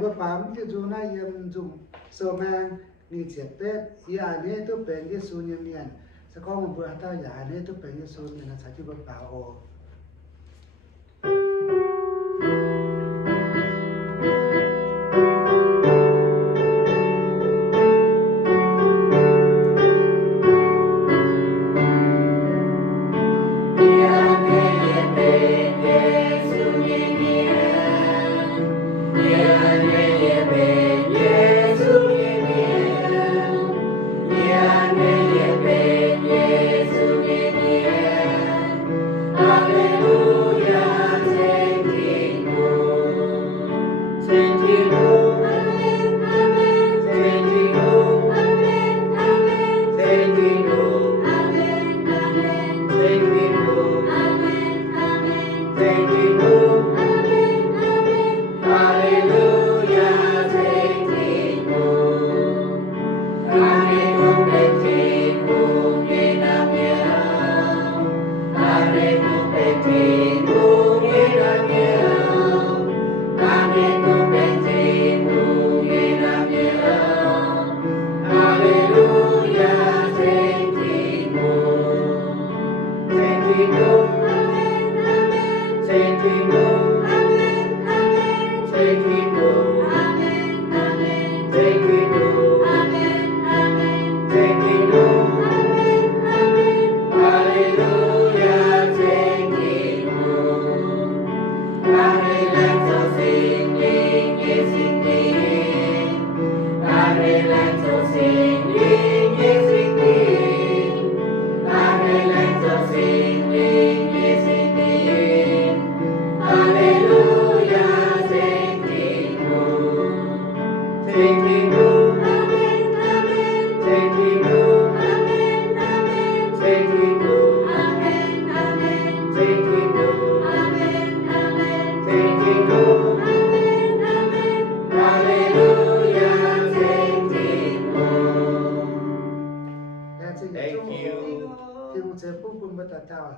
bữa phàm cái chú này yếm dùng sơ mang ni chết tết ya này tôi bên cái số nhân miền sẽ có một bữa ta ya này tôi bên cái số nhân là sẽ chịu bữa phàm ô Thank you. Thì một sẽ phụ quân bất tà chào